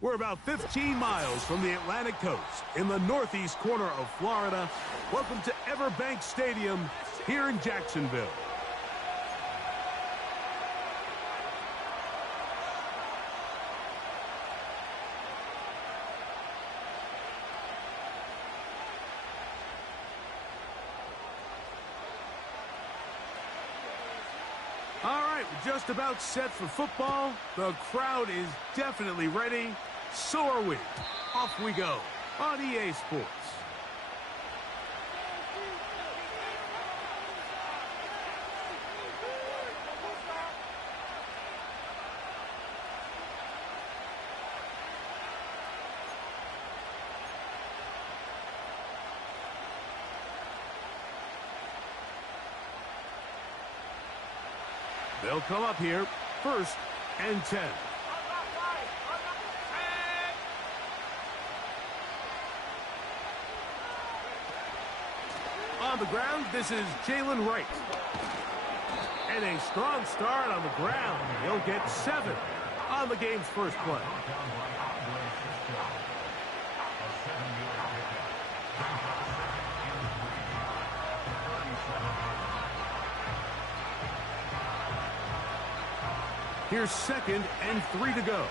We're about 15 miles from the Atlantic coast in the northeast corner of Florida. Welcome to Everbank Stadium here in Jacksonville. All right, we're just about set for football. The crowd is definitely ready. So are we. Off we go on EA Sports. They'll come up here, 1st and 10. On the ground, this is Jalen Wright. And a strong start on the ground. He'll get 7 on the game's first play. Here's 2nd and 3 to go.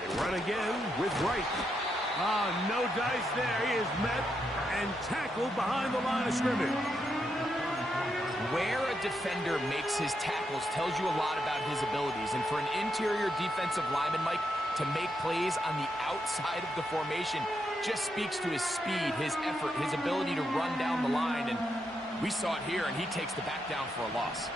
They run again with Wright. No dice there. He is met and tackled behind the line of scrimmage. Where a defender makes his tackles tells you a lot about his abilities. And for an interior defensive lineman, Mike, to make plays on the outside of the formation just speaks to his speed, his effort, his ability to run down the line. And we saw it here, and he takes the back down for a loss.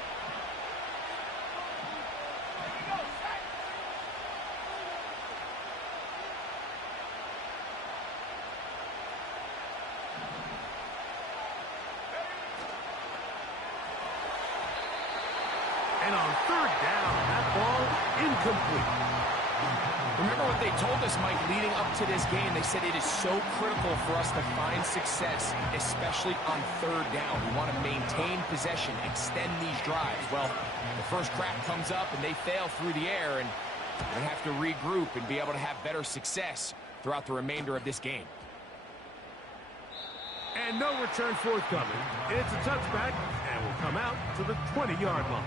And on 3rd down, that ball incomplete. Remember what they told us, Mike, leading up to this game. They said it is so critical for us to find success, especially on 3rd down. We want to maintain possession, extend these drives. Well, the first crack comes up and they fail through the air, and they have to regroup and be able to have better success throughout the remainder of this game. And no return forthcoming. It's a touchback and will come out to the 20-yard line.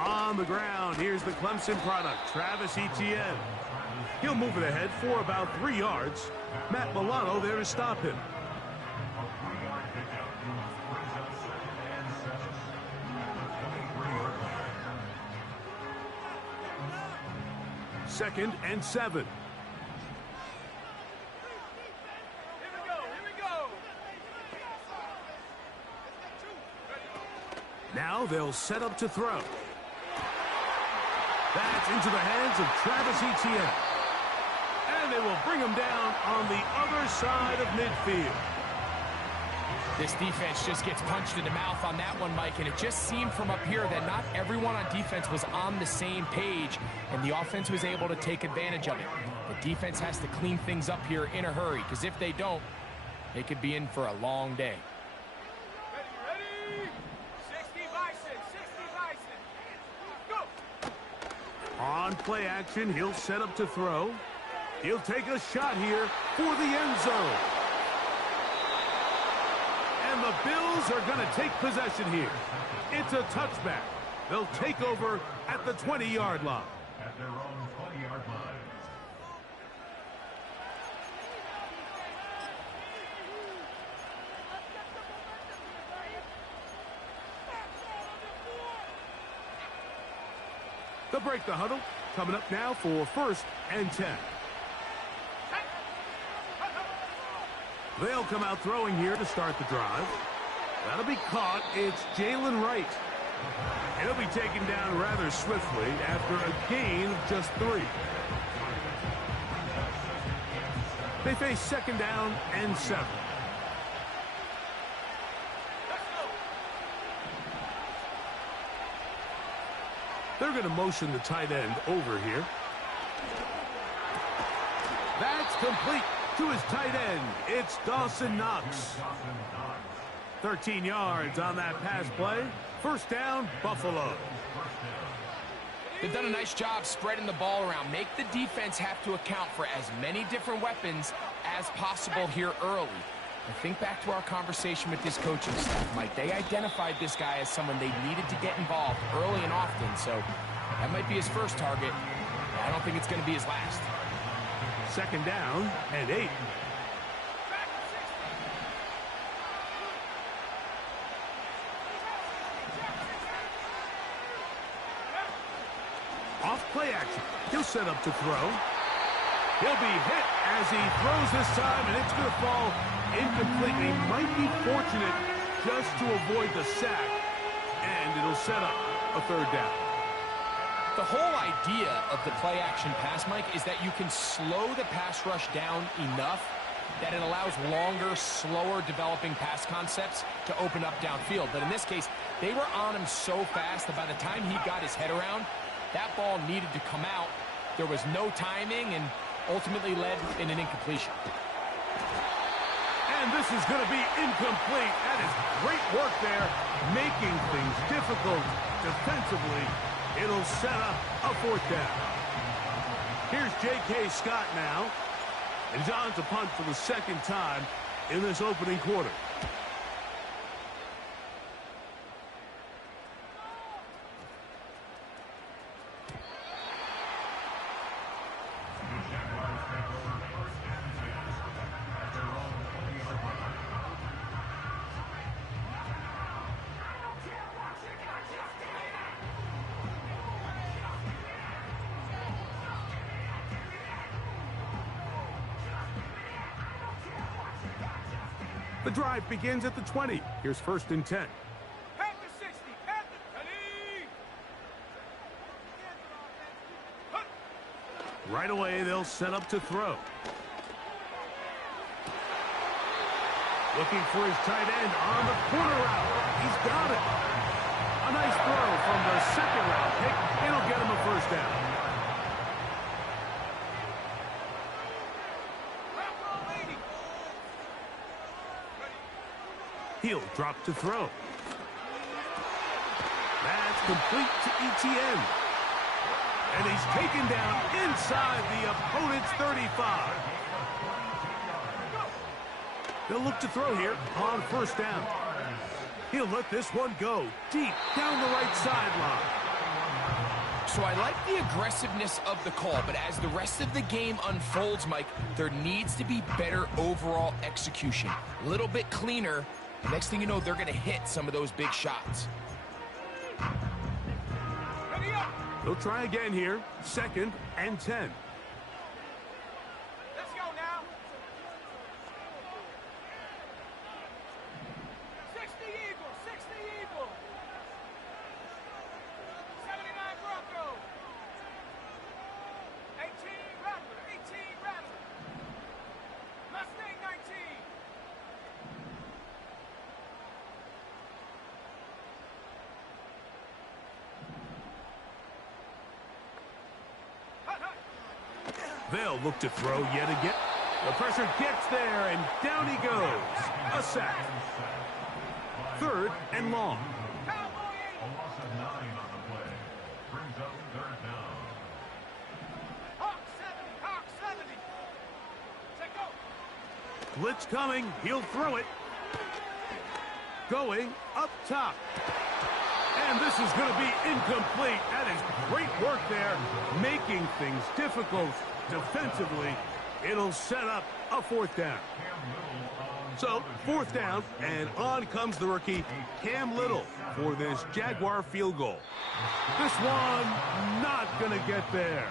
On the ground, here's the Clemson product, Travis Etienne. He'll move it ahead for about 3 yards. Matt Milano there to stop him. Second and 7. Now they'll set up to throw. That's into the hands of Travis Etienne. And they will bring him down on the other side of midfield. This defense just gets punched in the mouth on that one, Mike, and it just seemed from up here that not everyone on defense was on the same page, and the offense was able to take advantage of it. The defense has to clean things up here in a hurry, because if they don't, they could be in for a long day. On play action, he'll set up to throw. He'll take a shot here for the end zone. And the Bills are going to take possession here. It's a touchback. They'll take over at the 20-yard line. At their own 20-yard line. To break the huddle, coming up now for 1st and 10. They'll come out throwing here to start the drive. That'll be caught. It's Jalen Wright. And he'll be taken down rather swiftly after a gain of just 3. They face 2nd down and 7. They're going to motion the tight end over here. That's complete to his tight end. It's Dawson Knox. 13 yards on that pass play. 1st down, Buffalo. They've done a nice job spreading the ball around. Make the defense have to account for as many different weapons as possible here early. And think back to our conversation with this coaching staff, Mike. They identified this guy as someone they needed to get involved early and often. So that might be his first target. I don't think it's going to be his last. 2nd down and 8. Off play action. He'll set up to throw. He'll be hit as he throws this time, and it's going to fall incomplete. He might be fortunate just to avoid the sack, and it'll set up a 3rd down. The whole idea of the play-action pass, Mike, is that you can slow the pass rush down enough that it allows longer, slower developing pass concepts to open up downfield. But in this case, they were on him so fast that by the time he got his head around, that ball needed to come out. There was no timing and ultimately led in an incompletion. And this is going to be incomplete. That is great work there, making things difficult defensively. It'll set up a 4th down. Here's J.K. Scott now. And he's on to punt for the 2nd time in this opening quarter. The drive begins at the 20. Here's 1st and 10. Right away, they'll set up to throw. Looking for his tight end on the corner route. He's got it. A nice throw from the 2nd round pick. It'll get him a 1st down. He'll drop to throw. That's complete to Etienne. And he's taken down inside the opponent's 35. They'll look to throw here on 1st down. He'll let this one go deep down the right sideline. So I like the aggressiveness of the call, but as the rest of the game unfolds, Mike, there needs to be better overall execution. A little bit cleaner. Next thing you know, they're going to hit some of those big shots. They'll try again here. 2nd and 10. Let's go now. 60 Eagles, 60 Eagles. 79 Bronco. 18 Rattler, 18 Rattler. Mustang 19. They'll look to throw yet again. The pressure gets there, and down he goes. A sack. 3rd and long. Blitz coming. He'll throw it. Going up top. And this is going to be incomplete. That is great work there, making things difficult defensively. It'll set up a 4th down. So, fourth down, and on comes the rookie, Cam Little, for this Jaguar field goal. This one not going to get there.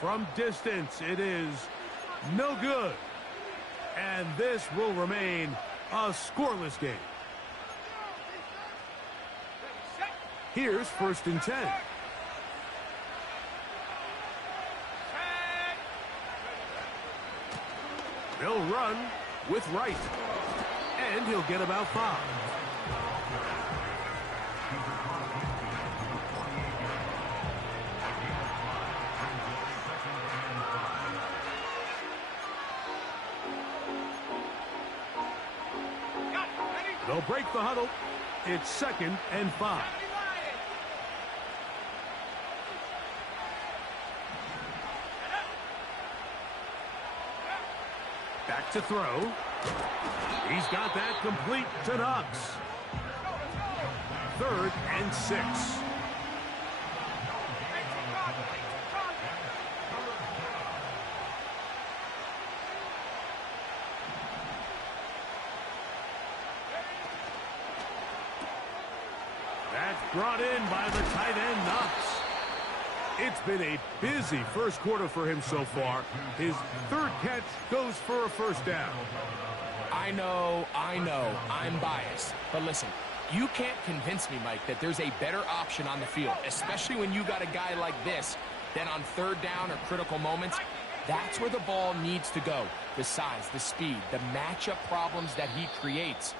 From distance, it is no good. And this will remain a scoreless game. Here's 1st and 10. They'll run with Wright. And he'll get about 5. They'll break the huddle. It's 2nd and 5. Back to throw. He's got that complete to Knox. 3rd and 6. That's brought in by the tight end, Knox. It's been a busy first quarter for him so far. His 3rd catch goes for a 1st down. I know, I'm biased. But listen, you can't convince me, Mike, that there's a better option on the field, especially when you got a guy like this, then on 3rd down or critical moments, that's where the ball needs to go. The size, the speed, the matchup problems that he creates.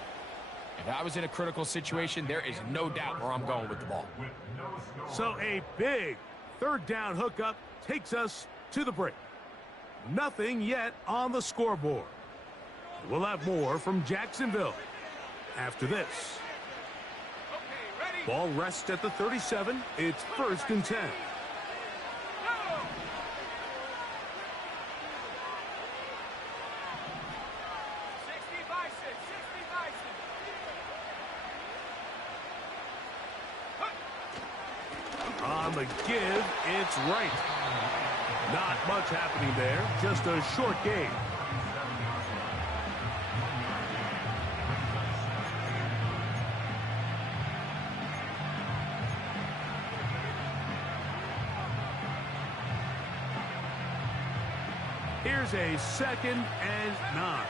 If I was in a critical situation, there is no doubt where I'm going with the ball. So a big 3rd down hookup takes us to the break. Nothing yet on the scoreboard. We'll have more from Jacksonville after this. Ball rests at the 37. It's 1st and 10. On the give, it's Wright. Not much happening there, just a short game. Here's a 2nd and 9.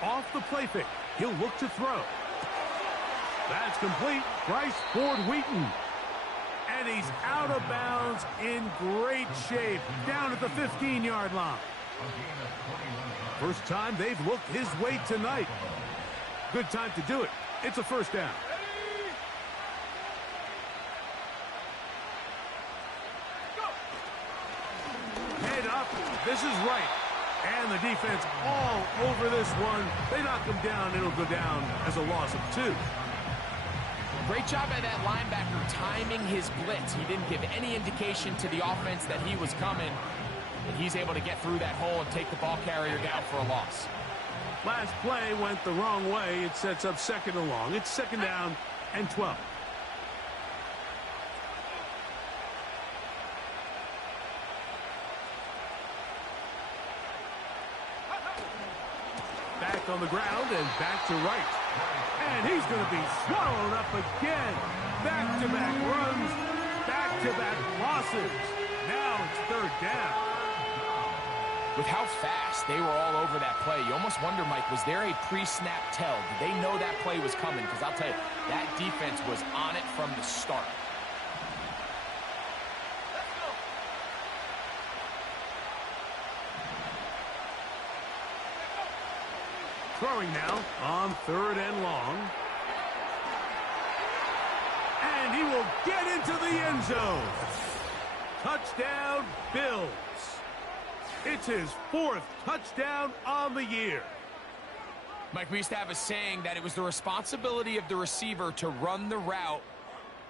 Off the play fake. He'll look to throw. That's complete. Bryce Ford Wheaton. And he's out of bounds in great shape. Down at the 15-yard line. First time they've looked his way tonight. Good time to do it. It's a 1st down. Head up. This is Wright. And the defense all over this one. They knock him down. It'll go down as a loss of 2. Great job by that linebacker timing his blitz. He didn't give any indication to the offense that he was coming. And he's able to get through that hole and take the ball carrier down for a loss. Last play went the wrong way. It sets up 2nd and long. It's 2nd down and 12. Back on the ground and back to Wright. And he's going to be swallowed up again. Back-to-back runs, back-to-back losses. Now it's 3rd down. With how fast they were all over that play, you almost wonder, Mike, was there a pre-snap tell? Did they know that play was coming? Because I'll tell you, that defense was on it from the start. Throwing now on 3rd and long. And he will get into the end zone. Touchdown, Bills. It's his 4th touchdown on the year. Mike, we used to have a saying that it was the responsibility of the receiver to run the route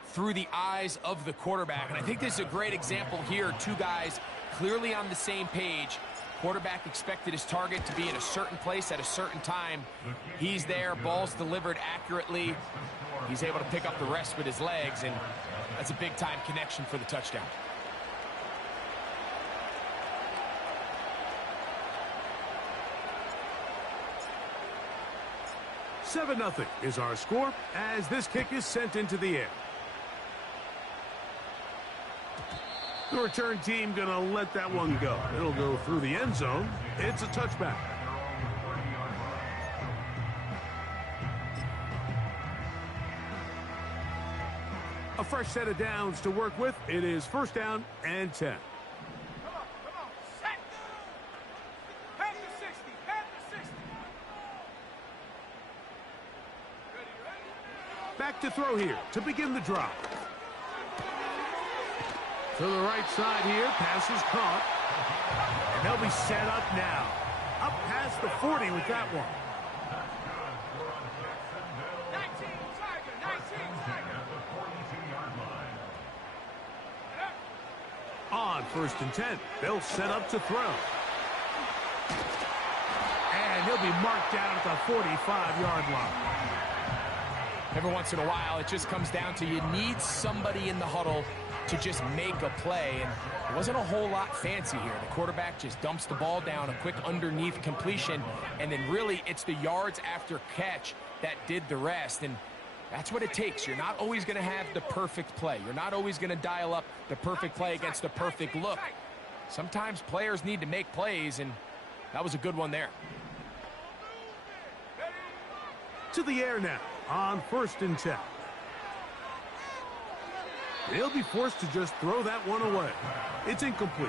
through the eyes of the quarterback. And I think this is a great example here. 2 guys clearly on the same page. Quarterback expected his target to be in a certain place at a certain time. He's there. Ball's delivered accurately. He's able to pick up the rest with his legs. And That's a big-time connection for the touchdown. Seven 0 is our score as this kick is sent into the air. The return team going to let that one go. It'll go through the end zone. It's a touchback. A fresh set of downs to work with. It is first down and 10. Come on, set. Head to 60, head to 60. Ready? Back to throw here to begin the drive. To the right side here, pass is caught. And they'll be set up now. Up past the 40 with that one. 19 Tiger, 19 Tiger. On first and 10, they'll set up to throw. And he'll be marked down at the 45-yard line. Every once in a while, it just comes down to you need somebody in the huddle to just make a play, and it wasn't a whole lot fancy here. The quarterback just dumps the ball down, a quick underneath completion, and then really it's the yards after catch that did the rest, and that's what it takes. You're not always going to have the perfect play. You're not always going to dial up the perfect play against the perfect look. Sometimes players need to make plays, and that was a good one there. To the air now on first and 10. They'll be forced to just throw that one away. It's incomplete.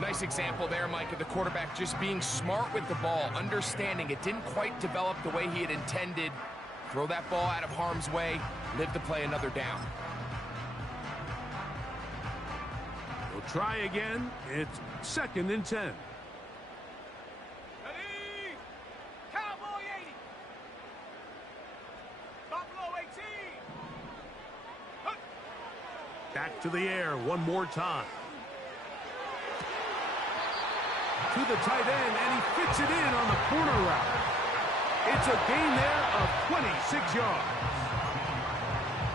Nice example there, Mike, of the quarterback just being smart with the ball, understanding it didn't quite develop the way he had intended. Throw that ball out of harm's way, live to play another down. We'll try again. It's second and 10. Ready? Cowboy 80. Buffalo 18. Back to the air one more time. To the tight end, and he fits it in on the corner route. It's a gain there of 26 yards.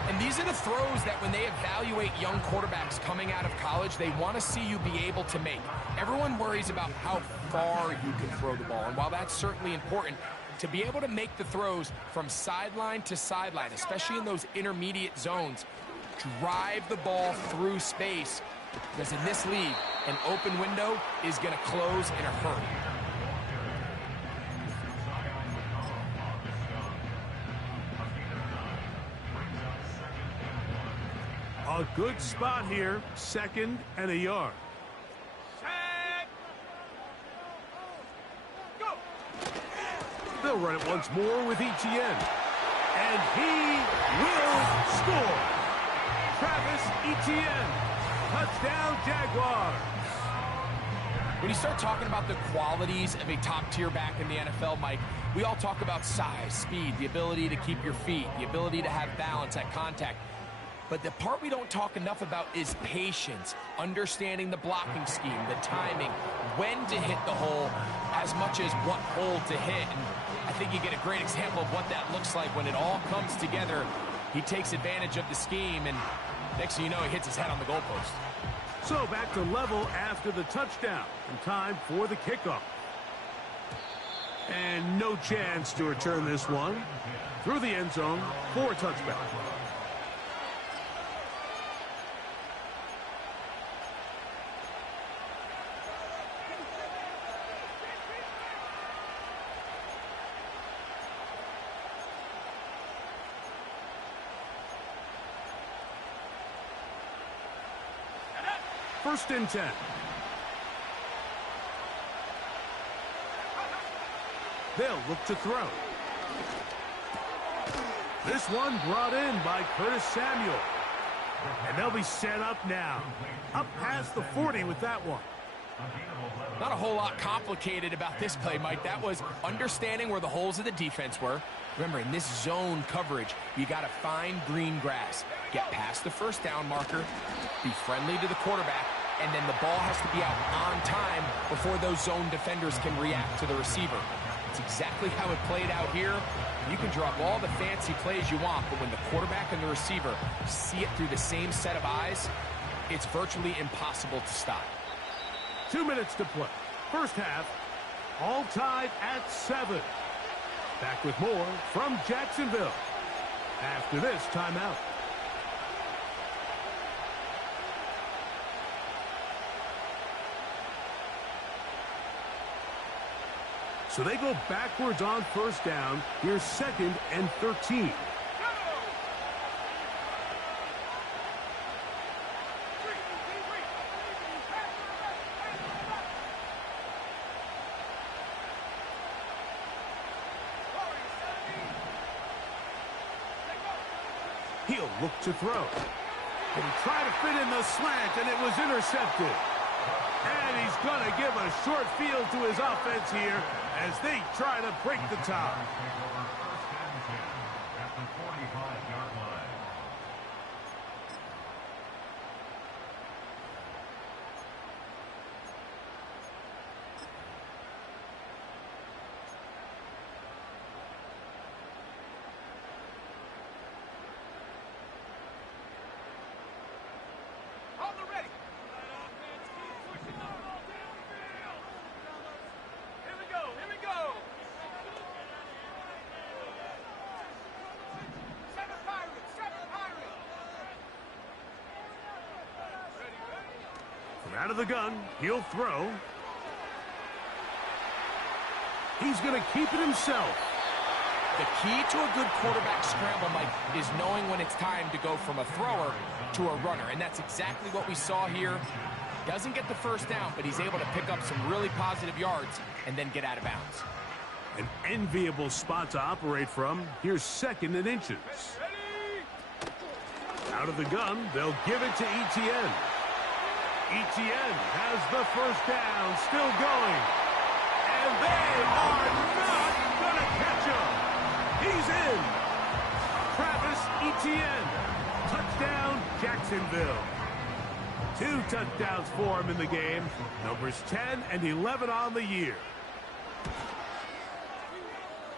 And these are the throws that when they evaluate young quarterbacks coming out of college, they want to see you be able to make. Everyone worries about how far you can throw the ball, and while that's certainly important, to be able to make the throws from sideline to sideline, especially in those intermediate zones, drive the ball through space, because in this league, an open window is going to close in a hurry. A good spot here, second and a yard. Set. Go. They'll run it once more with Etienne. And he will score. Travis Etienne. Touchdown, Jaguars. When you start talking about the qualities of a top-tier back in the NFL, Mike, we all talk about size, speed, the ability to keep your feet, the ability to have balance at contact. But the part we don't talk enough about is patience, understanding the blocking scheme, the timing, when to hit the hole, as much as what hole to hit. And I think you get a great example of what that looks like when it all comes together. He takes advantage of the scheme, and next thing you know, he hits his head on the goalpost. So back to level after the touchdown, and time for the kickoff. And no chance to return this one. Through the end zone for a touchback. First and 10. They'll look to throw. This one brought in by Curtis Samuel. And they'll be set up now. Up past the 40 with that one. Not a whole lot complicated about this play, Mike. That was understanding where the holes of the defense were. Remember, in this zone coverage, you got to find green grass. Get past the first down marker, be friendly to the quarterback, and then the ball has to be out on time before those zone defenders can react to the receiver. That's exactly how it played out here. You can drop all the fancy plays you want, but when the quarterback and the receiver see it through the same set of eyes, it's virtually impossible to stop. 2 minutes to play. First half, all tied at 7. Back with more from Jacksonville after this timeout. So they go backwards on first down. Here's 2nd and 13. He'll look to throw. And he tried to fit in the slant, and it was intercepted. And he's going to give a short field to his offense here as they try to break the tie. Out of the gun, he'll throw. He's going to keep it himself. The key to a good quarterback scramble, Mike, is knowing when it's time to go from a thrower to a runner, and that's exactly what we saw here. Doesn't get the first down, but he's able to pick up some really positive yards and then get out of bounds. An enviable spot to operate from. Here's 2nd and inches. Out of the gun, they'll give it to Etienne. Etienne has the first down, still going. And they are not going to catch him. He's in. Travis Etienne. Touchdown, Jacksonville. 2 touchdowns for him in the game. Numbers 10 and 11 on the year.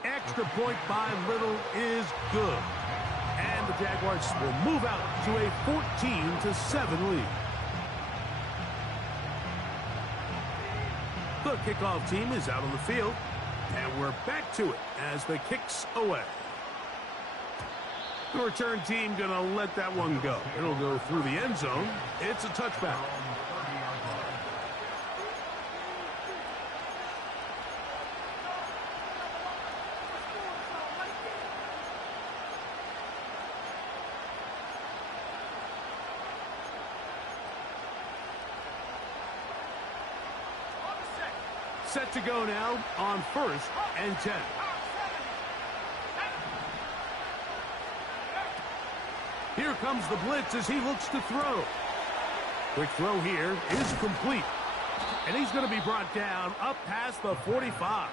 Extra point by Little is good. And the Jaguars will move out to a 14-7 lead. The kickoff team is out on the field, and we're back to it as the kick's away. The return team going to let that one go. It'll go through the end zone. It's a touchback. Set to go now on 1st and 10. Here comes the blitz as he looks to throw. Quick throw here is complete. And he's going to be brought down up past the 45.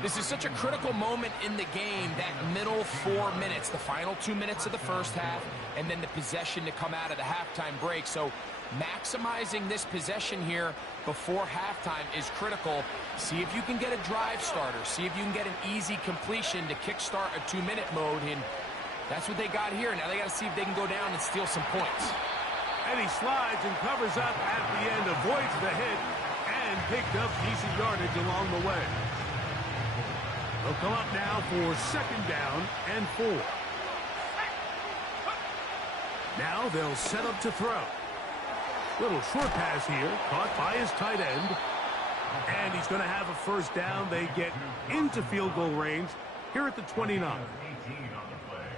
This is such a critical moment in the game, that middle 4 minutes, the final 2 minutes of the first half, and then the possession to come out of the halftime break. So maximizing this possession here before halftime is critical. See if you can get a drive starter. See if you can get an easy completion to kickstart a 2-minute mode. And that's what they got here. Now they got to see if they can go down and steal some points. And he slides and covers up at the end, avoids the hit, and picked up decent yardage along the way. They'll come up now for 2nd down and 4. Now they'll set up to throw. Little short pass here, caught by his tight end. And he's going to have a first down. They get into field goal range here at the 29.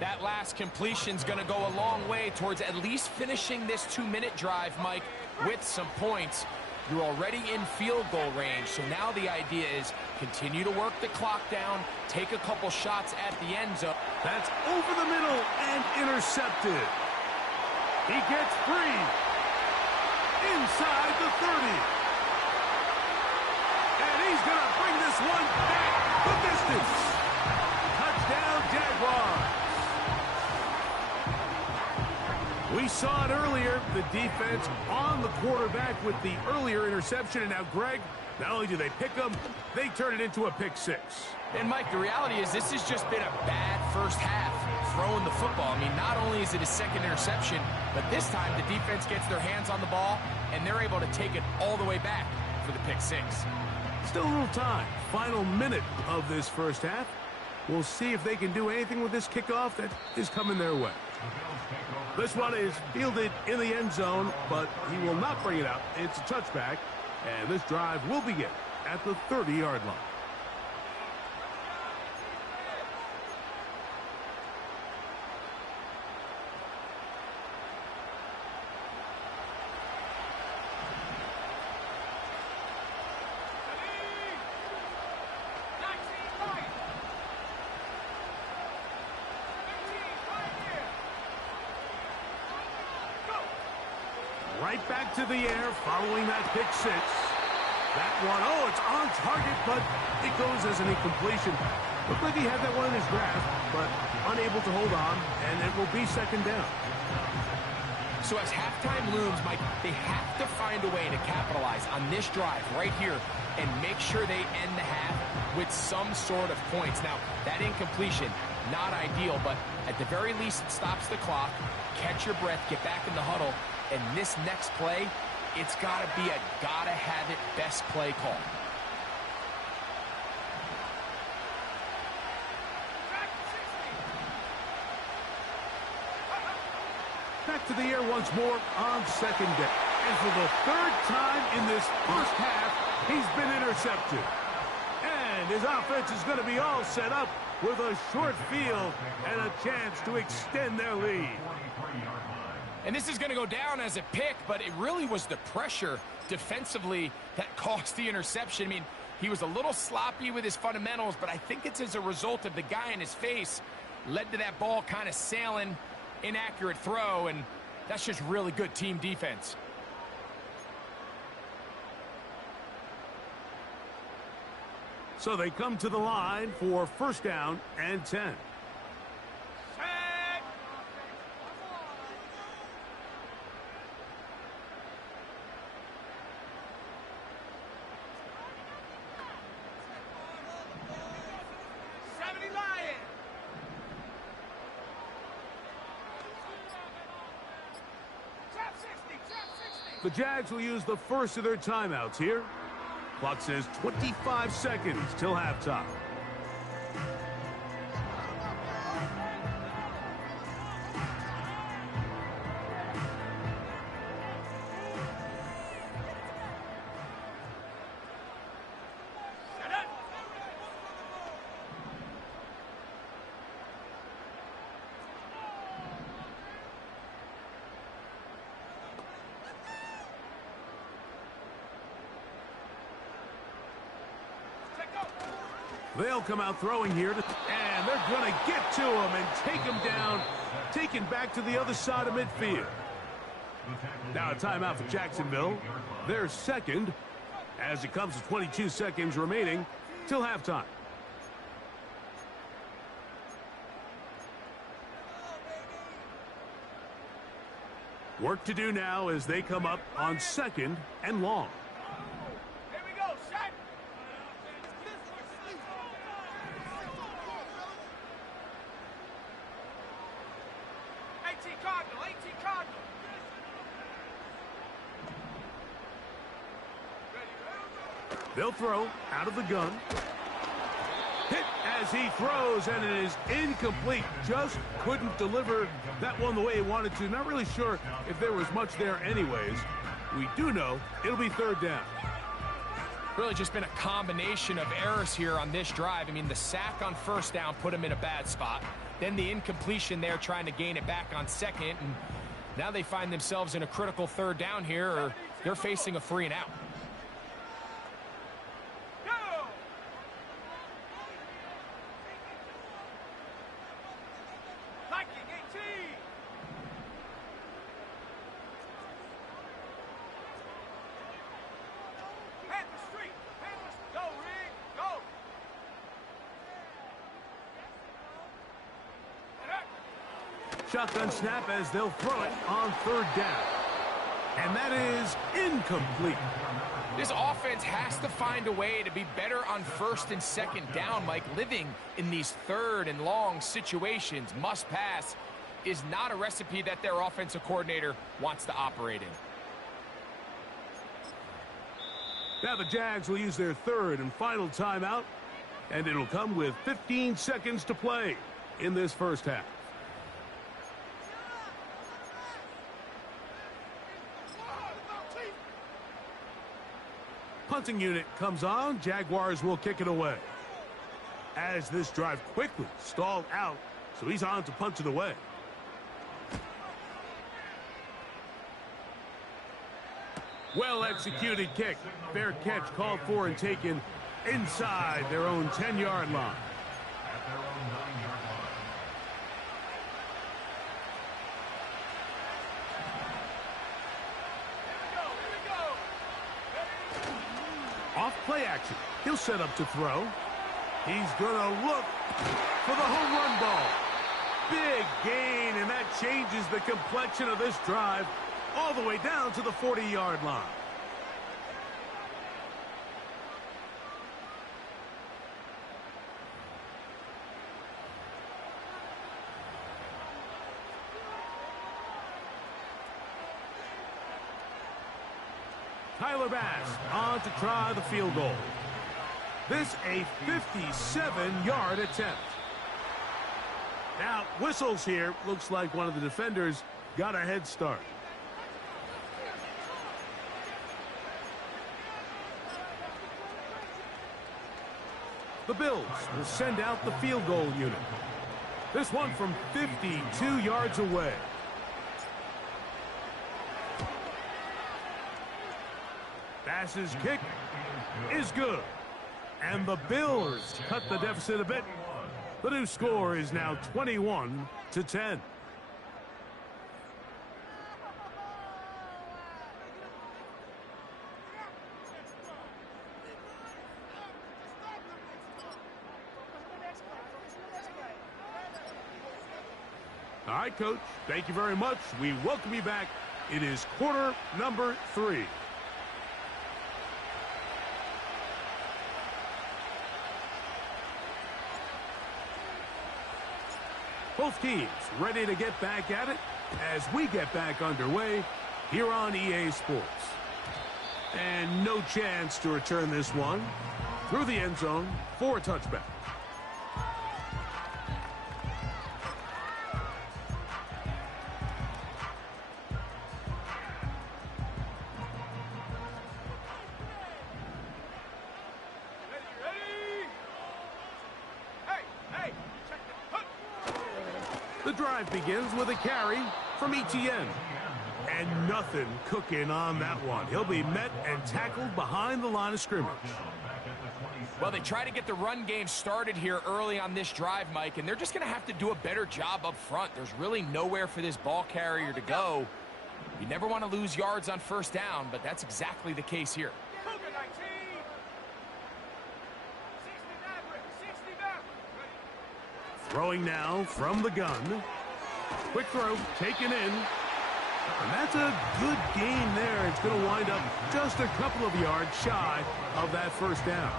That last completion's going to go a long way towards at least finishing this 2-minute drive, Mike, with some points. You're already in field goal range, so now the idea is continue to work the clock down, take a couple shots at the end zone. That's over the middle and intercepted. He gets free inside the 30. And he's going to bring this one back the distance. Touchdown, Jaguars. We We saw it earlier, the defense on the quarterback with the earlier interception, and now Greg, not only do they pick them, they turn it into a pick six. And Mike, the reality is this has just been a bad first half throwing the football. I mean, not only is it his second interception, but this time the defense gets their hands on the ball, and they're able to take it all the way back for the pick six. Still a little time. Final minute of this first half. We'll see if they can do anything with this kickoff that is coming their way. This one is fielded in the end zone, but he will not bring it out. It's a touchback, and this drive will begin at the 30-yard line. Right back to the air following that pick six. That one, oh, it's on target, but it goes as an incompletion. Looked like he had that one in his grasp, but unable to hold on, and it will be second down. So as halftime looms, Mike, they have to find a way to capitalize on this drive right here and make sure they end the half with some sort of points. Now, that incompletion, not ideal, but at the very least, it stops the clock. Catch your breath, get back in the huddle, and this next play, it's got to be a gotta-have-it best play call. Back to the air once more on second down. And for the third time in this first half, he's been intercepted. And his offense is going to be all set up with a short field and a chance to extend their lead. And this is going to go down as a pick, but it really was the pressure defensively that caused the interception. I mean, he was a little sloppy with his fundamentals, but I think it's as a result of the guy in his face led to that ball kind of sailing, inaccurate throw, and that's just really good team defense. So they come to the line for first down and 10. The Jags will use the first of their timeouts here. Clock says 25 seconds till halftime. They'll come out throwing here, and they're going to get to him and take him down, taken back to the other side of midfield. Now a timeout for Jacksonville. Their second, as it comes to 22 seconds remaining till halftime. Work to do now as they come up on second and long. Here we go, set. 18 Cardinal, 18 Cardinal. They'll throw out of the gun. Hit as he throws, and it is incomplete. Just couldn't deliver that one the way he wanted to. Not really sure if there was much there anyways. We do know it'll be third down. Really just been a combination of errors here on this drive. I mean, the sack on first down put him in a bad spot. Then the incompletion there trying to gain it back on second. And now they find themselves in a critical third down here, or they're facing a 3 and out. Shotgun snap as they'll throw it on third down. And that is incomplete. This offense has to find a way to be better on first and second down, Mike. Living in these third and long situations, must pass, is not a recipe that their offensive coordinator wants to operate in. Now the Jags will use their third and final timeout, and it'll come with 15 seconds to play in this first half. Punting unit comes on. Jaguars will kick it away. As this drive quickly stalled out, so he's on to punt it away. Well-executed kick. Fair catch called for and taken inside their own 10-yard line. Off play action. He'll set up to throw. He's going to look for the home run ball. Big gain, and that changes the complexion of this drive all the way down to the 40-yard line. Tyler Bass on to try the field goal. This a 57-yard attempt. Now, whistles here. Looks like one of the defenders got a head start. The Bills will send out the field goal unit. This one from 52 yards away. Bass's kick is good. And the Bills cut the deficit a bit. The new score is now 21-10. All right, Coach. Thank you very much. We welcome you back. It is quarter number 3. Both teams ready to get back at it as we get back underway here on EA Sports. And no chance to return this one through the end zone for a touchback. The drive begins with a carry from Etienne. And nothing cooking on that one. He'll be met and tackled behind the line of scrimmage. Well, they try to get the run game started here early on this drive, Mike, and they're just going to have to do a better job up front. There's really nowhere for this ball carrier to go. You never want to lose yards on first down, but that's exactly the case here. Throwing now from the gun. Quick throw taken in. And that's a good game there. It's going to wind up just a couple of yards shy of that first down.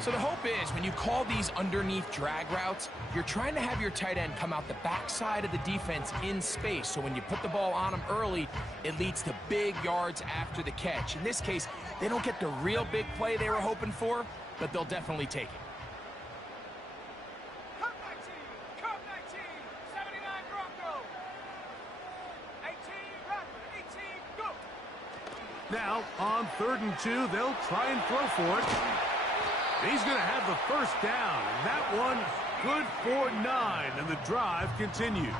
So the hope is when you call these underneath drag routes, you're trying to have your tight end come out the backside of the defense in space. So when you put the ball on him early, it leads to big yards after the catch. In this case, they don't get the real big play they were hoping for, but they'll definitely take it. Now, on 3rd and 2, they'll try and throw for it. He's going to have the first down, and that one good for 9, and the drive continues.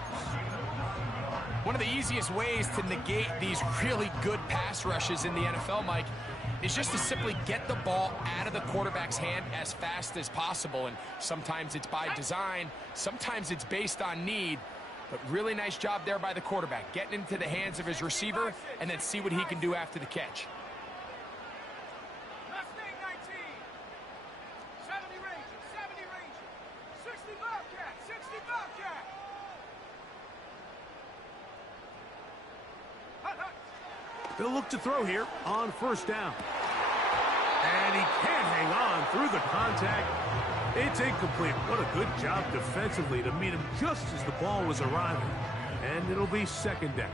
One of the easiest ways to negate these really good pass rushes in the NFL, Mike, is just to simply get the ball out of the quarterback's hand as fast as possible. And sometimes it's by design, sometimes it's based on need. But really nice job there by the quarterback, getting into the hands of his receiver and then see what he can do after the catch. They'll look to throw here on first down. And he can't hang on through the contact. It's incomplete. What a good job defensively to meet him just as the ball was arriving. And it'll be second down.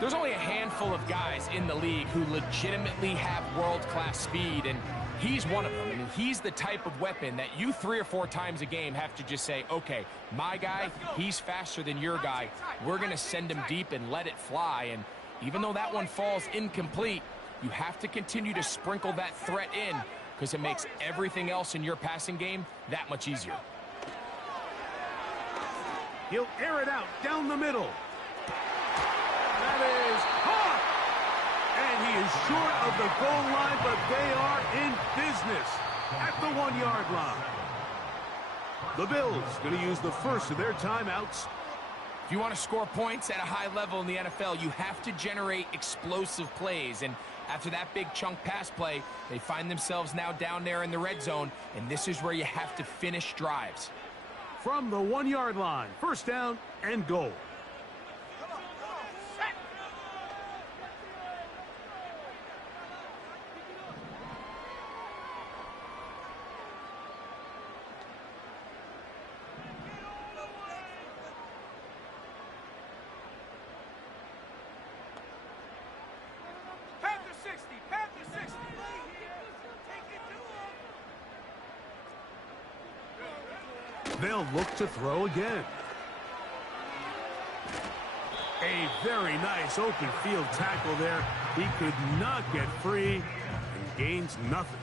There's only a handful of guys in the league who legitimately have world-class speed, and he's one of them. I mean, he's the type of weapon that you 3 or 4 times a game have to just say, okay, my guy, he's faster than your guy. We're going to send him deep and let it fly. And even though that one falls incomplete, you have to continue to sprinkle that threat in because it makes everything else in your passing game that much easier. He'll air it out down the middle. That is caught! And he is short of the goal line, but they are in business at the 1-yard line. The Bills going to use the first of their timeouts. If you want to score points at a high level in the NFL, you have to generate explosive plays. And after that big chunk pass play, they find themselves now down there in the red zone, and this is where you have to finish drives. From the 1-yard line, first down and goal. They'll look to throw again. A very nice open field tackle there. He could not get free and gains nothing.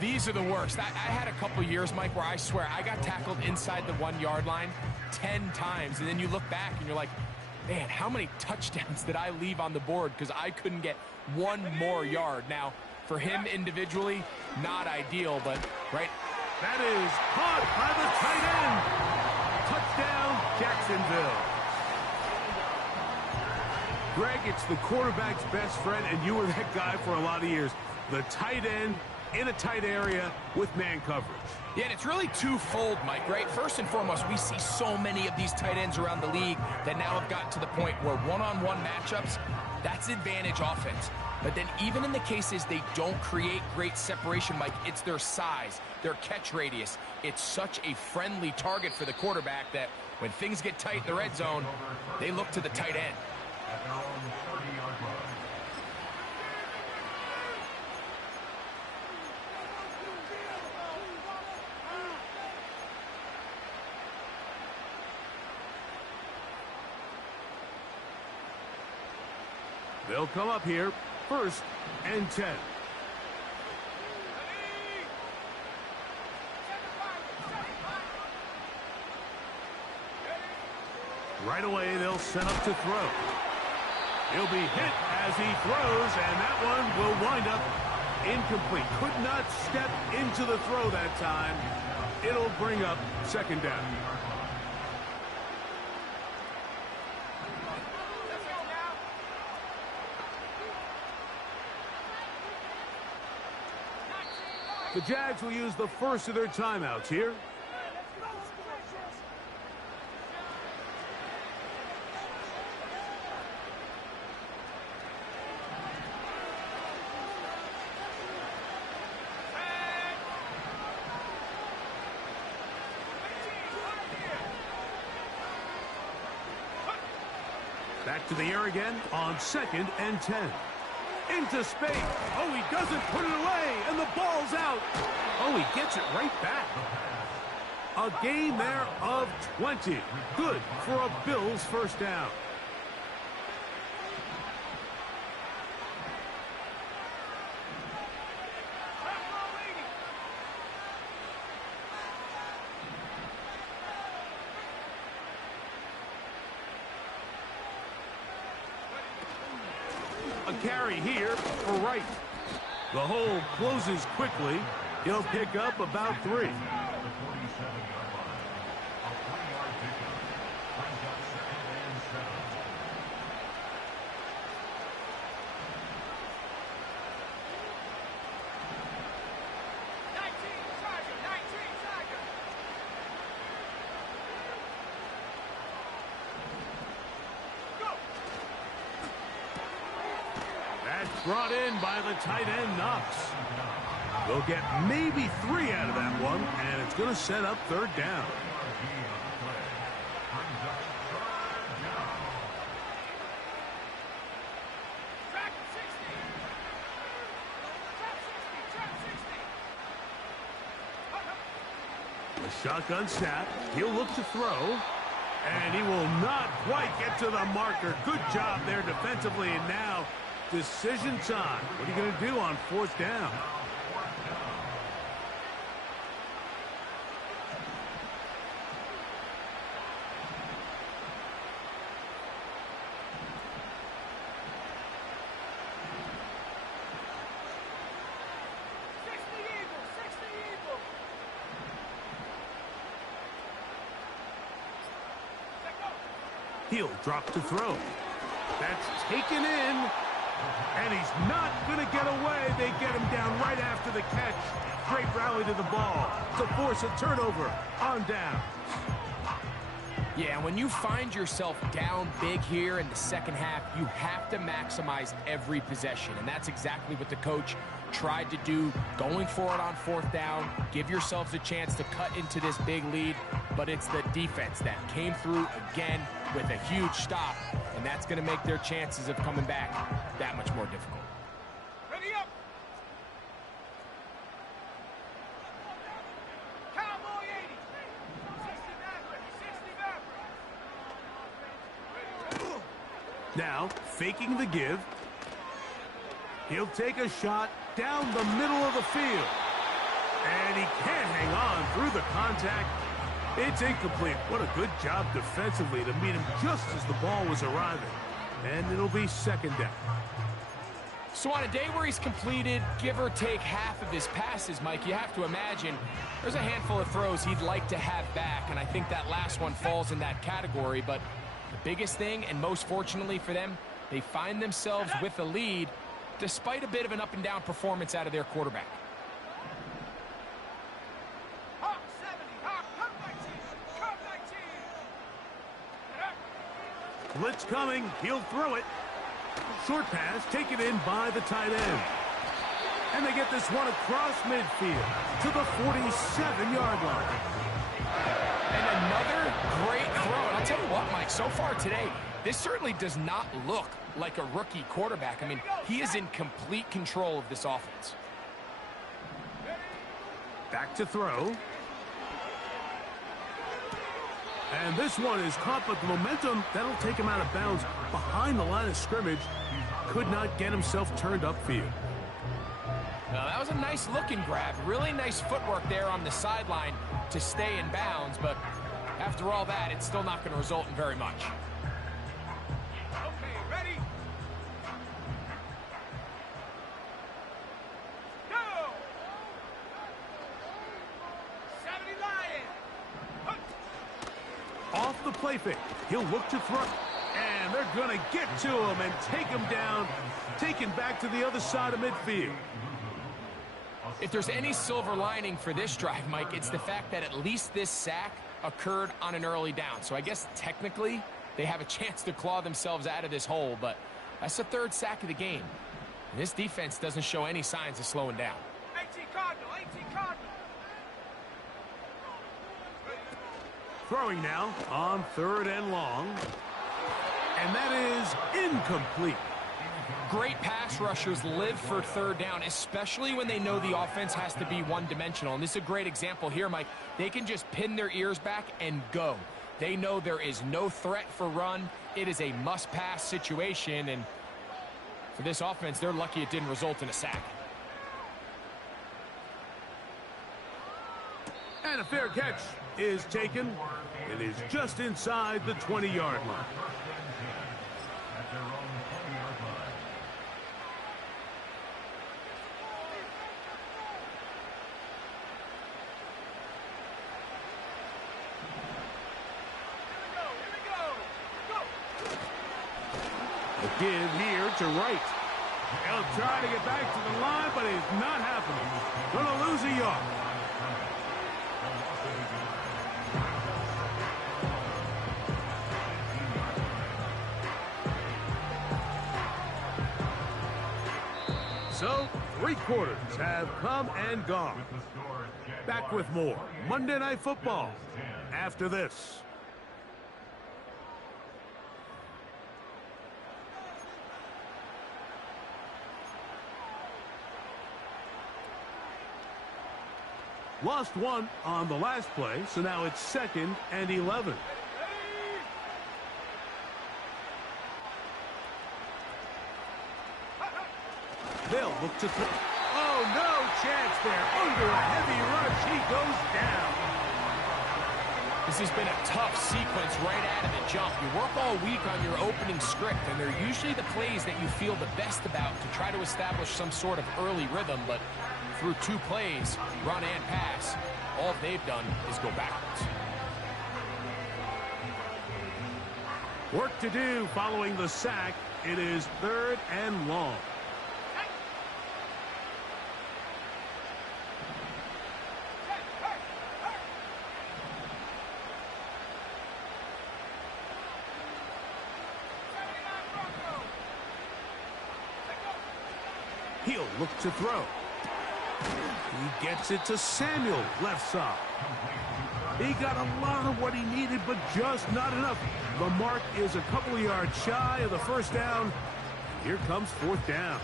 These are the worst. I had a couple years, Mike, where I swear I got tackled inside the 1-yard line 10 times. And then you look back and you're like, man, how many touchdowns did I leave on the board because I couldn't get one more yard? Now, for him individually, not ideal, but right. That is caught by the tight end. Touchdown, Jacksonville. Greg, it's the quarterback's best friend, and you were that guy for a lot of years. The tight end in a tight area with man coverage. Yeah, and it's really twofold, Mike, right? First and foremost, we see so many of these tight ends around the league that now have gotten to the point where one-on-one matchups, that's advantage offense. But then even in the cases they don't create great separation, Mike, it's their size, their catch radius. It's such a friendly target for the quarterback that when things get tight in the red zone, they look to the tight end. They'll come up here, first and 10. Right away, they'll set up to throw. He'll be hit as he throws, and that one will wind up incomplete. Could not step into the throw that time. It'll bring up second down. The Jags will use the first of their timeouts here. Back to the air again on second and 10. Into space. Oh, he doesn't put it away, and the ball's out. Oh, he gets it right back. A gain there of 20. Good for a Bills first down. A carry here for Wright. The hole closes quickly. He'll pick up about 3. brought in by the tight end, Knox. They'll get maybe 3 out of that one, and it's going to set up third down. A shotgun snap. He'll look to throw. And he will not quite get to the marker. Good job there defensively. And now, decision time. What are you going to do on fourth down? He'll drop to throw. That's taken in. And he's not going to get away. They get him down right after the catch. Great rally to the ball to force a turnover on down. Yeah, when you find yourself down big here in the second half, you have to maximize every possession. And that's exactly what the coach tried to do, going for it on fourth down. Give yourselves a chance to cut into this big lead. But it's the defense that came through again with a huge stop. And that's going to make their chances of coming back that much more difficult. Ready up. Cowboy 80. 60 Now, faking the give. He'll take a shot down the middle of the field. And he can't hang on through the contact. It's incomplete. What a good job defensively to meet him just as the ball was arriving. And it'll be second down. So on a day where he's completed, give or take half of his passes, Mike, you have to imagine there's a handful of throws he'd like to have back, and I think that last one falls in that category. But the biggest thing, and most fortunately for them, they find themselves with a lead despite a bit of an up-and-down performance out of their quarterback. Blitz coming. He'll throw it. Short pass taken in by the tight end. And they get this one across midfield to the 47-yard line. And another great throw. And I'll tell you what, Mike, so far today, this certainly does not look like a rookie quarterback. I mean, he is in complete control of this offense. Back to throw. And this one is caught, but the momentum, that'll take him out of bounds behind the line of scrimmage. Could not get himself turned upfield. Now, that was a nice looking grab. Really nice footwork there on the sideline to stay in bounds, but after all that, it's still not going to result in very much. Okay, ready? Go! 70 Lion! Off the play fake. He'll look to throw. And they're going to get to him and take him down. Taken back to the other side of midfield. If there's any silver lining for this drive, Mike, it's the fact that at least this sack occurred on an early down. So I guess technically they have a chance to claw themselves out of this hole, but that's the third sack of the game. And this defense doesn't show any signs of slowing down. 18 Cardinal, 18 Cardinal. Throwing now on third and long. And that is incomplete. Great pass rushers live for third down, especially when they know the offense has to be one-dimensional. And this is a great example here, Mike. They can just pin their ears back and go. They know there is no threat for run. It is a must-pass situation. And for this offense, they're lucky it didn't result in a sack. And a fair catch is taken. It is just inside the 20-yard line. A give here to Wright. He'll try to get back to the line, but it's not happening. Going to lose a yard. So, 3 quarters have come and gone. Back with more Monday Night Football after this. Lost one on the last play, so now it's 2nd and 11. They'll look to throw. Oh, no chance there. Under a heavy rush, he goes down. This has been a tough sequence right out of the jump. You work all week on your opening script, and they're usually the plays that you feel the best about to try to establish some sort of early rhythm, but through 2 plays, run and pass, all they've done is go backwards. Work to do following the sack. It is 3rd and long. He'll look to throw. He gets it to Samuel, left side. He got a lot of what he needed, but just not enough. The mark is a couple of yards shy of the first down. Here comes 4th down.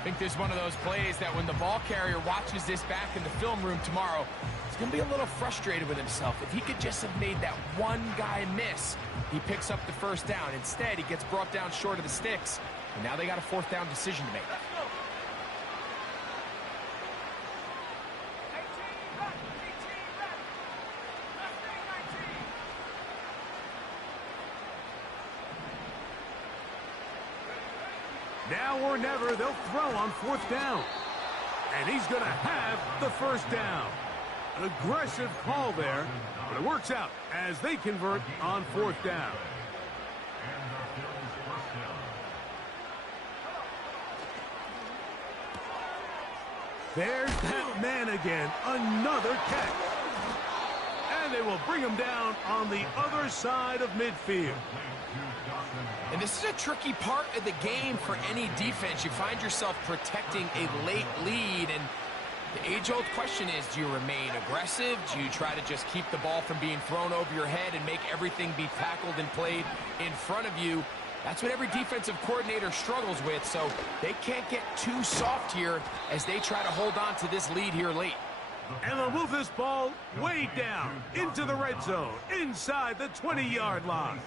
I think there's one of those plays that when the ball carrier watches this back in the film room tomorrow, he's going to be a little frustrated with himself. If he could just have made that one guy miss, he picks up the first down. Instead, he gets brought down short of the sticks, and now they got a 4th down decision to make. Now or never, they'll throw on 4th down. And he's going to have the first down. An aggressive call there, but it works out as they convert on 4th down. There's that man again, another catch. And they will bring him down on the other side of midfield. And this is a tricky part of the game for any defense. You find yourself protecting a late lead, and the age-old question is, do you remain aggressive? Do you try to just keep the ball from being thrown over your head and make everything be tackled and played in front of you? That's what every defensive coordinator struggles with, so they can't get too soft here as they try to hold on to this lead here late. And they'll move this ball way down into the red zone, inside the 20-yard line.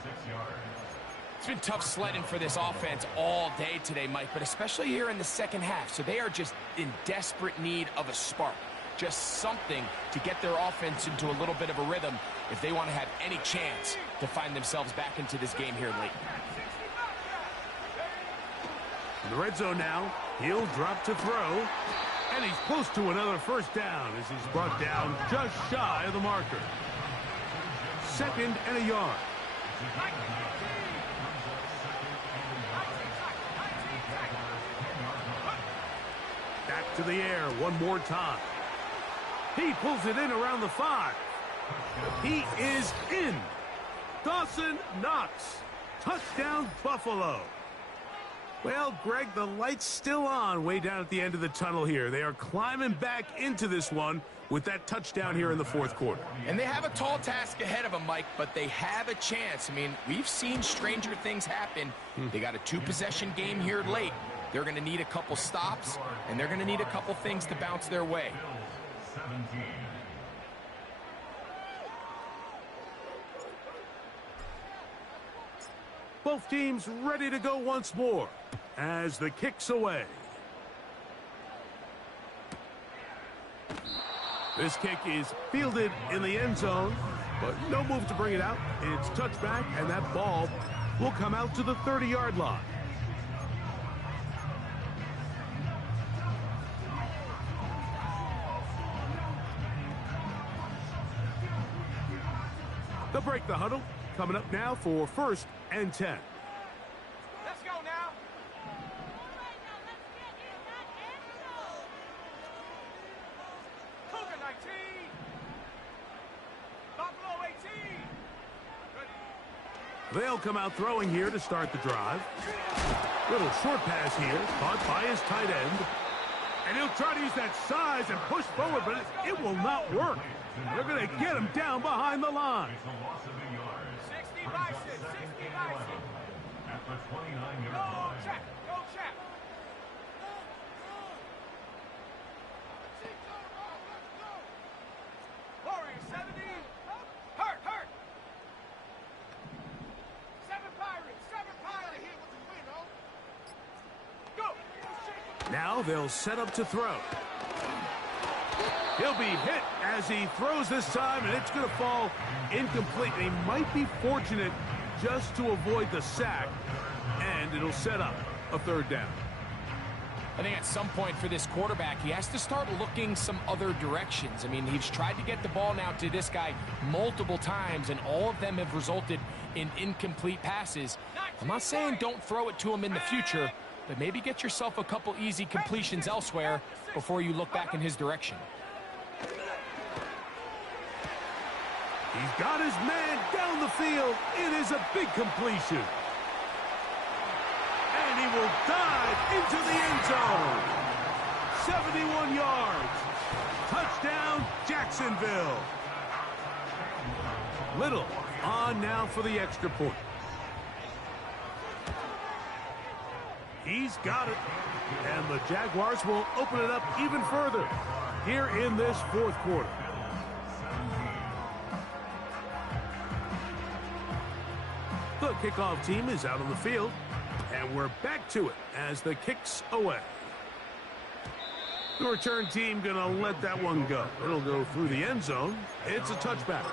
It's been tough sledding for this offense all day today, Mike, but especially here in the second half. So they are just in desperate need of a spark, just something to get their offense into a little bit of a rhythm if they want to have any chance to find themselves back into this game here late. In the red zone now, he'll drop to throw, and he's close to another first down as he's brought down just shy of the marker. 2nd and a yard. Back to the air one more time. He pulls it in around the 5. He is in. Dawson Knox. Touchdown, Buffalo. Well, Greg, the light's still on way down at the end of the tunnel here. They are climbing back into this one with that touchdown here in the 4th quarter. And they have a tall task ahead of them, Mike, but they have a chance. I mean, we've seen stranger things happen. They got a 2-possession game here late. They're going to need a couple stops, and they're going to need a couple things to bounce their way. Both teams ready to go once more as the kick's away. This kick is fielded in the end zone, but no move to bring it out. It's touchback, and that ball will come out to the 30-yard line. They'll break the huddle. Coming up now for 1st and 10. Let's go now. Cougar 19. Buffalo 18. They'll come out throwing here to start the drive. Little short pass here, caught by his tight end. And he'll try to use that size and push forward, but it will not work. They're going to get him down behind the line. 60 by 6, 60 by 6. At the 29-yard Go line. check, go check. Warrior 70. Hurt, hurt. 7 Pirates, 7 Pirates. Go. Now they'll set up to throw. He'll be hit as he throws this time, and it's going to fall incomplete. He might be fortunate just to avoid the sack, and it'll set up a third down. I think at some point for this quarterback, he has to start looking some other directions. I mean, he's tried to get the ball now to this guy multiple times, and all of them have resulted in incomplete passes. I'm not saying don't throw it to him in the future, but maybe get yourself a couple easy completions elsewhere before you look back in his direction. He's got his man down the field. It is a big completion. And he will dive into the end zone. 71 yards. Touchdown, Jacksonville. Little on now for the extra point. He's got it. And the Jaguars will open it up even further here in this fourth quarter. The kickoff team is out on the field, and we're back to it as the kick's away. The return team going to let that one go. It'll go through the end zone. It's a touchback.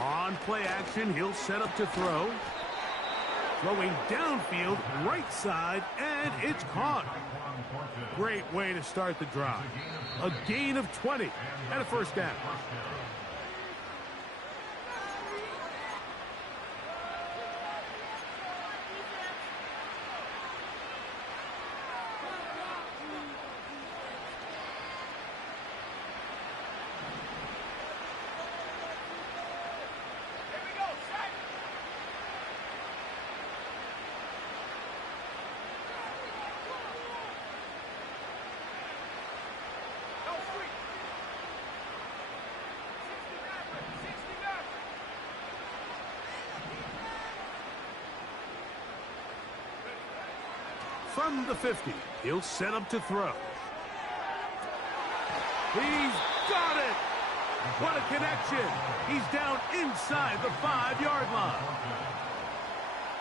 On play action, he'll set up to throw. Throwing downfield, right side, and it's caught. Great way to start the drive. A gain of 20 and a first down. From the 50, he'll set up to throw. He's got it! What a connection! He's down inside the 5-yard line.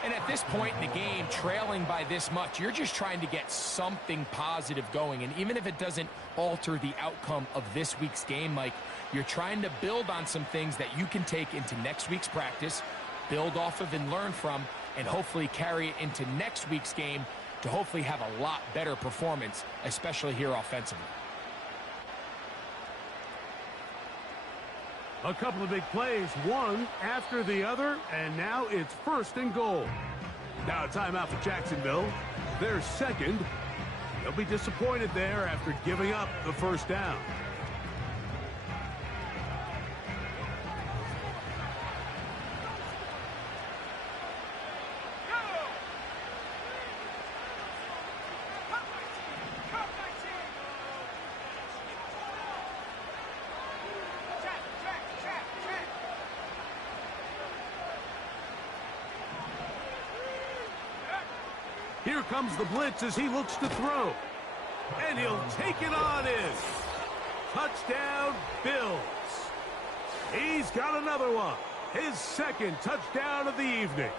And at this point in the game, trailing by this much, you're just trying to get something positive going. And even if it doesn't alter the outcome of this week's game, Mike, you're trying to build on some things that you can take into next week's practice, build off of and learn from, and hopefully carry it into next week's game to hopefully have a lot better performance, especially here offensively. A couple of big plays, one after the other, and now it's 1st and goal. Now a timeout for Jacksonville. They're second. They'll be disappointed there after giving up the first down. Here comes the blitz as he looks to throw. And he'll take it on in. Touchdown, Bills. He's got another one. His second touchdown of the evening.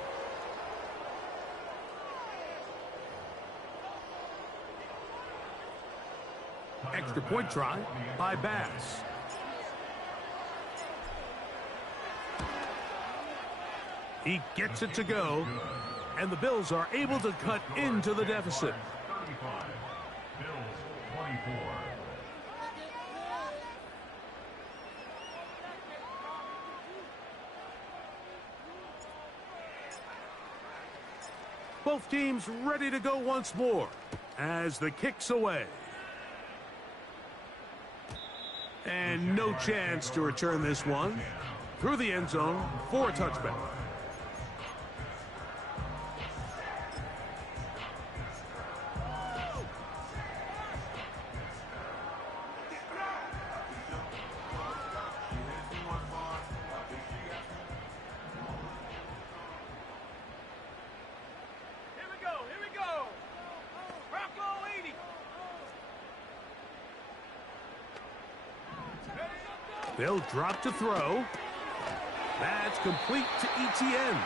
Extra point try by Bass. He gets it to go, and the Bills are able to cut into the deficit. 35. Bills 24. Both teams ready to go once more as the kick's away. And no chance to return this one. Through the end zone for a touchback. They'll drop to throw. That's complete to ETN.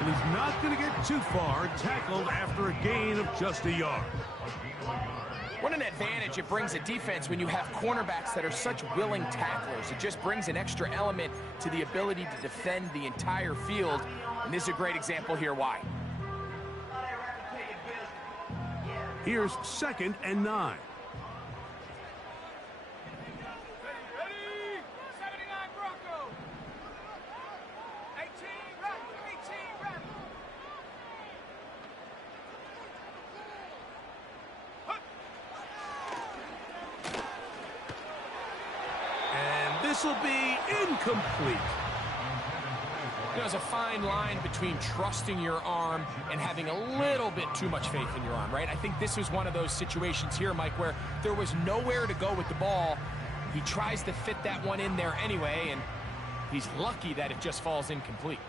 And he's not going to get too far, tackled after a gain of just a yard. What an advantage it brings a defense when you have cornerbacks that are such willing tacklers. It just brings an extra element to the ability to defend the entire field. And this is a great example here why. Here's 2nd and 9. This will be incomplete. There's a fine line between trusting your arm and having a little bit too much faith in your arm, right? I think this was one of those situations here, Mike, where there was nowhere to go with the ball. He tries to fit that one in there anyway, and he's lucky that it just falls incomplete.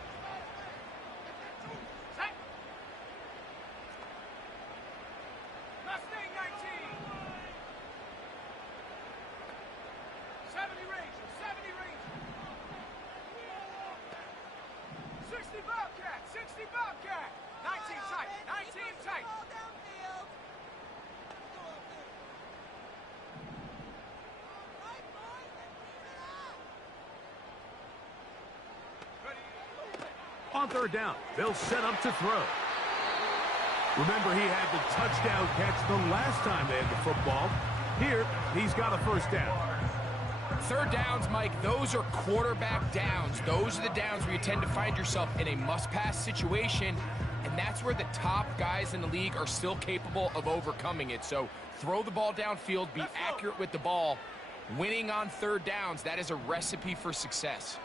On 3rd down, they'll set up to throw. Remember, he had the touchdown catch the last time they had the football. Here, he's got a 1st down. 3rd downs, Mike, those are quarterback downs. Those are the downs where you tend to find yourself in a must-pass situation, and that's where the top guys in the league are still capable of overcoming it. So throw the ball downfield, be accurate with the ball. Winning on 3rd downs, that is a recipe for success.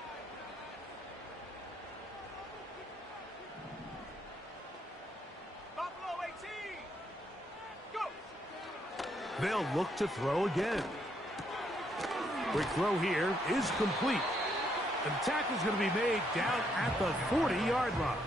They'll look to throw again. Quick throw here is complete. And the tackle's going to be made down at the 40-yard line.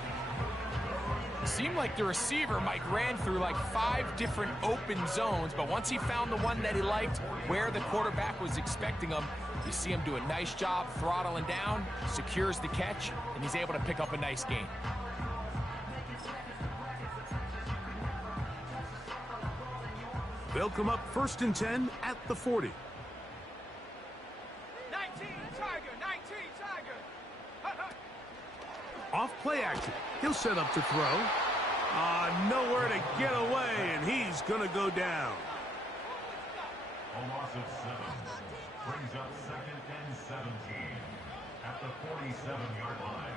Seemed like the receiver, Mike, ran through like 5 different open zones, but once he found the one that he liked, where the quarterback was expecting him, you see him do a nice job throttling down, secures the catch, and he's able to pick up a nice gain. They'll come up 1st and 10 at the 40. 19, Tiger, 19, Tiger. Off play action. He'll set up to throw. Nowhere to get away, and he's going to go down. A loss of 7. Brings up 2nd and 17 at the 47-yard line.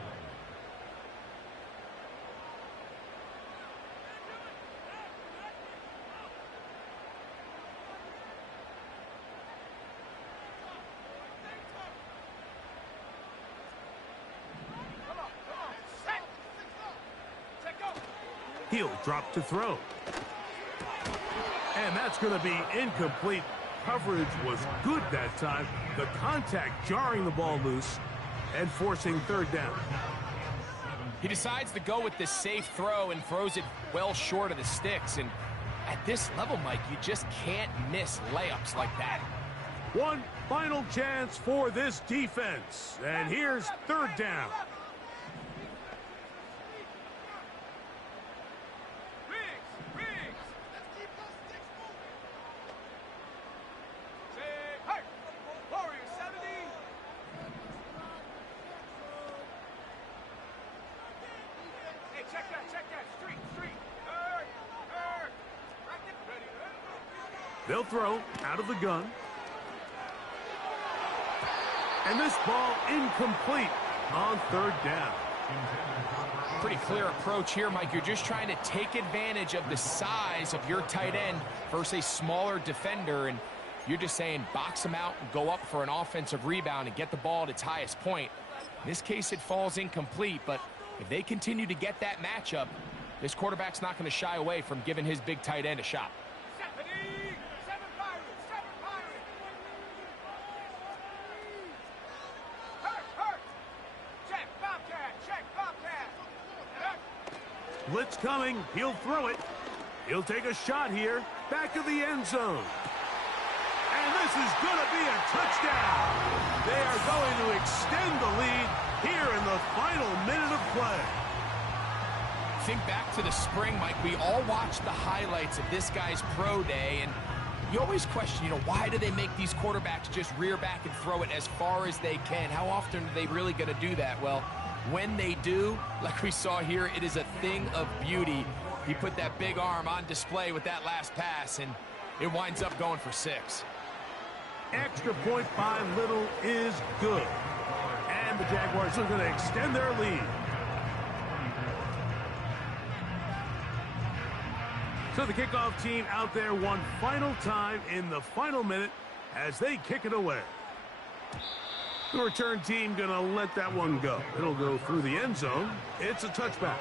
He'll drop to throw. And that's going to be incomplete. Coverage was good that time. The contact jarring the ball loose and forcing 3rd down. He decides to go with this safe throw and throws it well short of the sticks. And at this level, Mike, you just can't miss layups like that. One final chance for this defense. And here's 3rd down. Check that. Street. Hurt. Right there. Ready. They'll throw out of the gun. And this ball incomplete on third down. Pretty clear approach here, Mike. You're just trying to take advantage of the size of your tight end versus a smaller defender, and you're just saying box him out and go up for an offensive rebound and get the ball at its highest point. In this case, it falls incomplete, but if they continue to get that matchup, this quarterback's not going to shy away from giving his big tight end a shot. Seven Pirates. Hurt. Check Bobcat. Blitz coming. He'll throw it. He'll take a shot here. Back of the end zone. And this is going to be a touchdown. They are going to extend the lead here in the final minute of play. Think back to the spring, Mike. We all watched the highlights of this guy's pro day, and you always question, why do they make these quarterbacks just rear back and throw it as far as they can? How often are they really going to do that? Well, when they do, like we saw here, it is a thing of beauty. He put that big arm on display with that last pass, and it winds up going for 6. Extra point by Little is good. And the Jaguars are going to extend their lead. So the kickoff team out there one final time in the final minute as they kick it away. The return team going to let that one go. It'll go through the end zone. It's a touchback.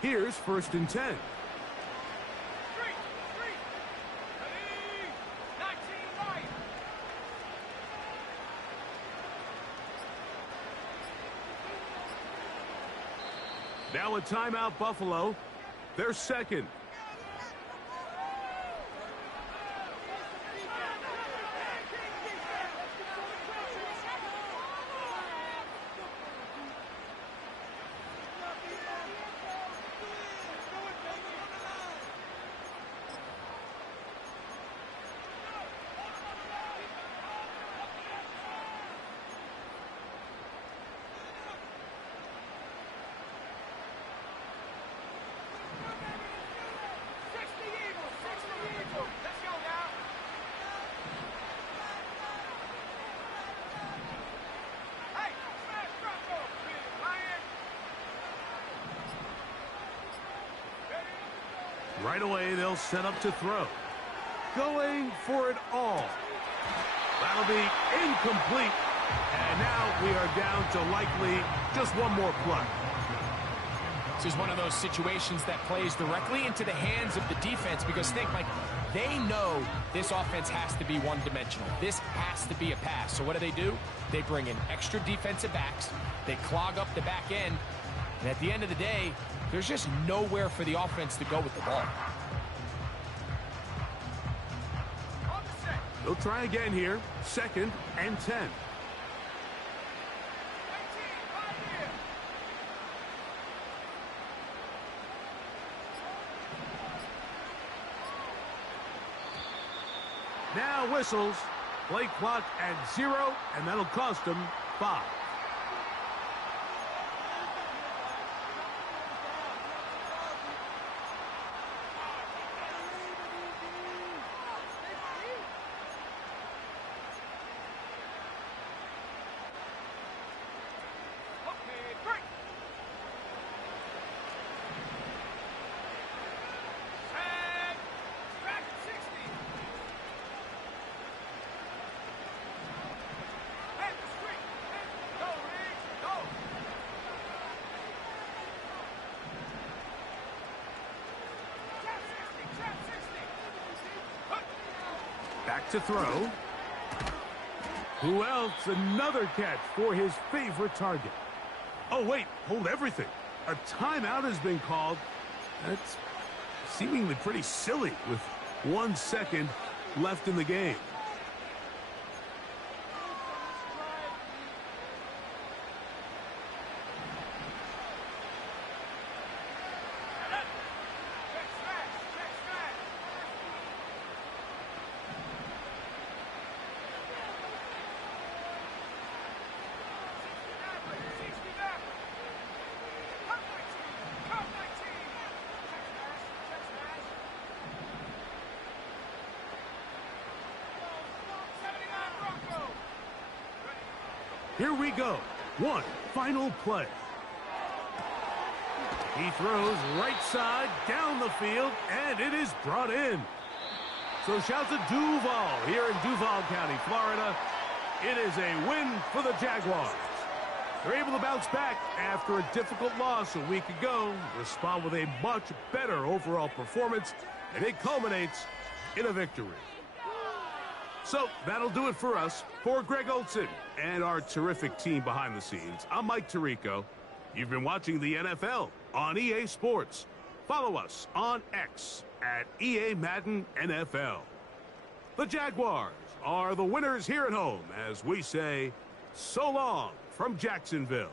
Here's 1st and 10. Ready. 19 right. Now a timeout, Buffalo. They're second. Right away, they'll set up to throw. Going for it all. That'll be incomplete. And now we are down to likely just one more play. This is one of those situations that plays directly into the hands of the defense because think, Mike, they know this offense has to be one-dimensional. This has to be a pass. So what do? They bring in extra defensive backs. They clog up the back end. And at the end of the day, there's just nowhere for the offense to go with the ball. They'll try again here. 2nd and 10. Now whistles. Play clock at 0, and that'll cost them 5. Back to throw. Who else? Another catch for his favorite target. Oh, wait. Hold everything. A timeout has been called. That's seemingly pretty silly with 1 second left in the game. Here we go. One final play. He throws right side down the field, and it is brought in. So shout to Duval here in Duval County, Florida. It is a win for the Jaguars. They're able to bounce back after a difficult loss a week ago, respond with a much better overall performance, and it culminates in a victory. So that'll do it for us. For Greg Olson and our terrific team behind the scenes, I'm Mike Tirico. You've been watching the NFL on EA Sports. Follow us on X at EA Madden NFL. The Jaguars are the winners here at home as we say so long from Jacksonville.